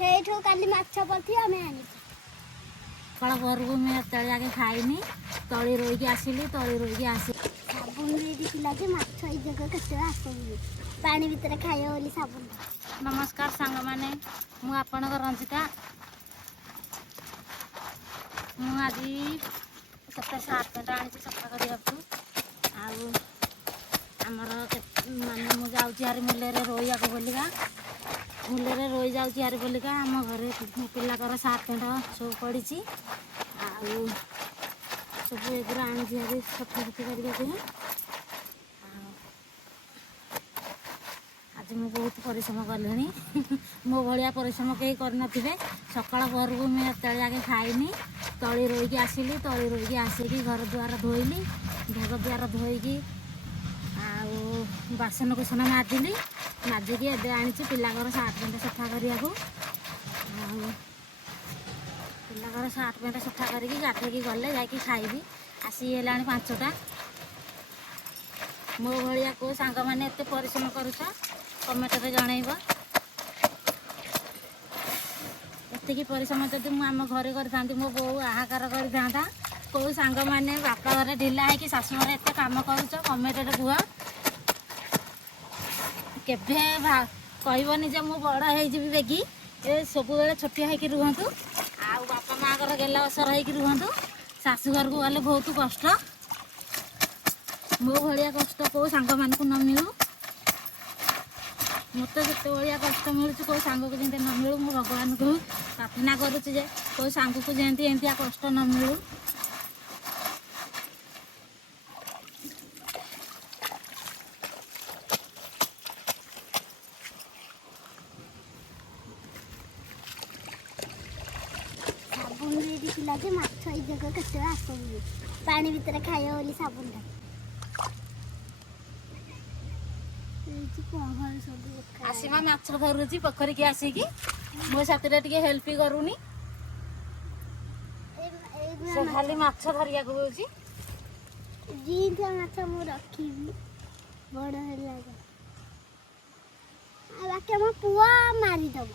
ସେଇଠୁ କାଲି ମାଛ ପଡିଥିଲା ଆମେ ଆଣିଛୁ। ସକାଳ ଘରକୁ ମୁଁ ଏତେବେଳେ ଆଗେ ଖାଇନି, ତଳି ରୋଇକି ଆସିଲି, ତଳି ରୋଇକି ଆସି ସାବୁନ ଏଇଠି ଥିଲା ଯେ ମାଛ ଏଇ ଜାଗା କେତେବେଳେ ଆସନ୍ତି ପାଣି ଭିତରେ ଖାଇବ ବୋଲି ସାବୁନ। ନମସ୍କାର ସାଙ୍ଗମାନେ, ମୁଁ ଆପଣଙ୍କ ରଞ୍ଜିତା। ମୁଁ ଆଜି ସପ୍ତାହ ସାର୍ଟ ପ୍ୟାଣ୍ଟ ଆଣିଛି ସଫା କରିବାକୁ। ଆଉ ଆମର ମାନେ ମୁଁ ଯାଉଛି ହାରି ମୂଲ୍ୟରେ ରୋଇବାକୁ ବୋଲିକା, ମୂଲ୍ୟରେ ରୋଇ ଯାଉଛି ହାରି ବୋଲିକା ଆମ ଘରେ ପିଲାଙ୍କର ସାର୍ଟ ପ୍ୟାଣ୍ଟ ସବୁ ପଡ଼ିଛି। ଆଉ ସବୁ ଏଗୁରା ଆଣିଛି ହାରି ସଫାସୁଫି କରିବାକୁ। ଆଜି ମୁଁ ବହୁତ ପରିଶ୍ରମ କଲିଣି। ମୋ ଭଳିଆ ପରିଶ୍ରମ କେହି କରିନଥିବେ। ସକାଳ ଘରକୁ ମୁଁ ଏତେବେଳେ ଆଗେ ଖାଇନି, ତଳି ରୋଇକି ଆସିଲି, ତଳି ରୋଇକି ଆସିକି ଘର ଦ୍ୱାର ଧୋଇଲି, ଘର ଦ୍ୱାର ଧୋଇକି ଆଉ ବାସନ କୁସନ ମାଜିଲି, ମାଜିକି ଏବେ ଆଣିଛି ପିଲାଙ୍କର ସାର୍ଟ ପ୍ୟାଣ୍ଟ ସଫା କରିବାକୁ। ଆଉ ପିଲାଙ୍କର ସାର୍ଟ ପ୍ୟାଣ୍ଟ ସଫା କରିକି ଗାଧେଇକି ଗଲେ ଯାଇକି ଖାଇବି। ଆସିକି ହେଲାଣି 5ଟା। ମୋ ଭଳିଆ କେଉଁ ସାଙ୍ଗମାନେ ଏତେ ପରିଶ୍ରମ କରୁଛ କମେଣ୍ଟରେ ଜଣେଇବ। ଏତିକି ପରିଶ୍ରମ ଯଦି ମୁଁ ଆମ ଘରେ କରିଥାନ୍ତି ମୋ ବୋଉ ହାହାକାର କରିଥାନ୍ତା। କେଉଁ ସାଙ୍ଗମାନେ ବାପା ଘରେ ଢିଲା ହେଇକି ଶାଶୁ ଘରେ ଏତେ କାମ କରୁଛ କମେଣ୍ଟରେ କୁହ। କେବେ କହିବନି ଯେ ମୁଁ ବଡ଼ ହେଇଯିବି ବେଗି। ଏ ସବୁବେଳେ ଛୋଟିଆ ହେଇକି ରୁହନ୍ତୁ, ଆଉ ବାପା ମାଆଙ୍କର ଗେଲ ଅସର ହେଇକି ରୁହନ୍ତୁ। ଶାଶୁଘରକୁ ଗଲେ ବହୁତ କଷ୍ଟ। ମୋ ଭଳିଆ କଷ୍ଟ କେଉଁ ସାଙ୍ଗମାନଙ୍କୁ ନ ମିଳୁ। ମୋତେ ଯେତେ ଭଳିଆ କଷ୍ଟ ମିଳୁଛି କେଉଁ ସାଙ୍ଗକୁ ଯେମିତି ନ ମିଳୁ। ମୁଁ ଭଗବାନଙ୍କୁ ପ୍ରାର୍ଥନା କରୁଛି ଯେ କେଉଁ ସାଙ୍ଗକୁ ଯେମିତି ଏମିତିଆ କଷ୍ଟ ନ ମିଳୁ। ସାବୁନ ଏଇଠି ଥିଲା ଯେ ମାଛ ଏଇ ଜାଗା କେତେବେଳେ ଆସନ୍ତି ପାଣି ଭିତରେ ଖାଇବ ବୋଲି ସାବୁନଟା। ଆସିମା ମାଛ ଧରୁଛି ପୋଖରୀକି ଆସିକି, ମୋ ସାଥିରେ ଟିକେ ହେଲ୍ପ କରୁନି। ସେ ଖାଲି ମାଛ ଧରିବାକୁ ହେଉଛି। ଜିଇଁଥିଆ ମାଛ ମୁଁ ରଖିବି ବଡ଼ ହେଲା ଆଉ ବାକି ଆମ ପୁଅ ମାରିଦବ।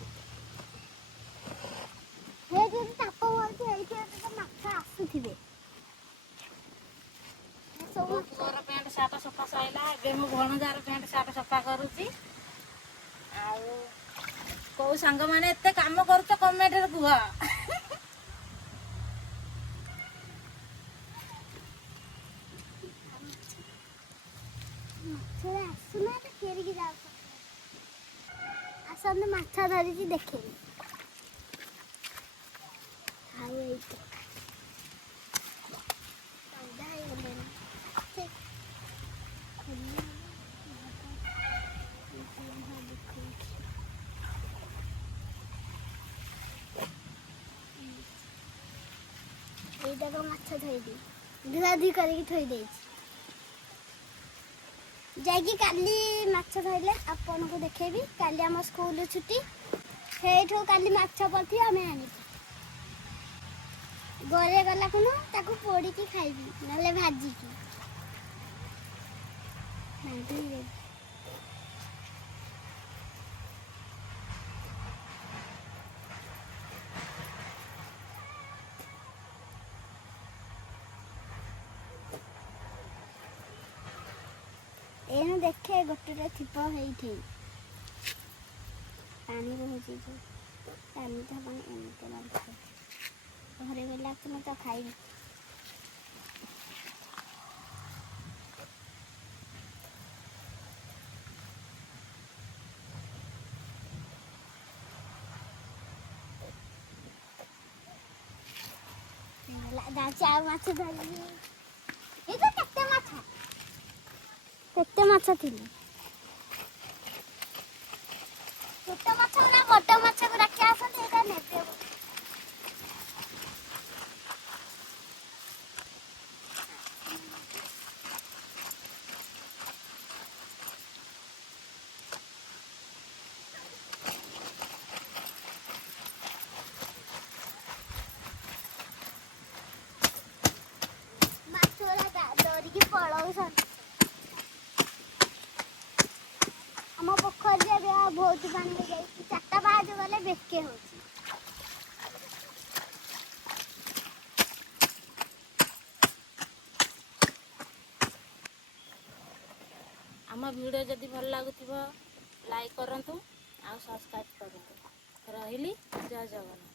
ସେଇଠି ଚାପ ଭରୁଛି, ଏଇଠି ମାଛ ଆସୁଥିବେ। ମୋ ପୁଅର ପ୍ୟାଣ୍ଟ ସାର୍ଟ ସଫା ସରିଲା। ଏବେ ମୋ ଭଣଜାର ପ୍ୟାଣ୍ଟ ସାର୍ଟ ସଫା କରୁଛି। ଆଉ କେଉଁ ସାଙ୍ଗମାନେ ଏତେ କାମ କରୁଛ କମେଣ୍ଟରେ କୁହ। ଆସୁନାହାନ୍ତି ଫେରିକି ଯାଉଛନ୍ତି। ଆସନ୍ତୁ ମାଛ ଧରିକି ଦେଖେଇବି। ଆଉ ଏଇଠି ଏଇଟାକୁ ମାଛ ଧୋଇଦେଇ ଧୁଆଧୁଇ କରିକି ଥୋଇ ଦେଇଛି। ଯାଇକି କାଲି ମାଛ ଧରିଲେ ଆପଣଙ୍କୁ ଦେଖେଇବି। କାଲି ଆମ ସ୍କୁଲ ଛୁଟି, ସେଇଠୁ କାଲି ମାଛ ପଡିଥିଲା ଆମେ ଆଣିଛୁ। ଘରେ ଗଲା କୁନ ତାକୁ ପୋଡ଼ିକି ଖାଇବି, ନହେଲେ ଭାଜିକି। ଏଇନୁ ଦେଖେ ଗୋଟେରେ ଥିବ ହେଇଠି ପାଣି ରହୁଛି ଯେ ଏମିତି ହବନି, ଏମିତି ଲାଗିବ। ଘରେ ଗଲା ମୁଁ ତ ଖାଇବି। ଯାଉଛି ଆଉ ମାଛ ଧରିବି। ଏଇ ତ କେତେ ମାଛ ଥିଲେ। ଛୋଟ ମାଛ ନା ବଡ଼ ମାଛକୁ ରାଖି ଆସନ୍ତି, ଏଇଟା ନେବେ। ମାଛ ଧରିକି ପଳଉଛନ୍ତି। ଆମ ପୋଖରୀରେ ଏବେ ବହୁତ ପାଣି ହେଇଯାଇଛି। 4ଟା ବାହାରୁ ଗଲେ ବେକେ ହେଉଛି। ଆମ ଭିଡ଼ିଓ ଯଦି ଭଲ ଲାଗୁଥିବ ଲାଇକ୍ କରନ୍ତୁ ଆଉ ସବସ୍କ୍ରାଇବ୍ କରନ୍ତୁ। ରହିଲି, ଜୟ ଜଗନ୍ନାଥ।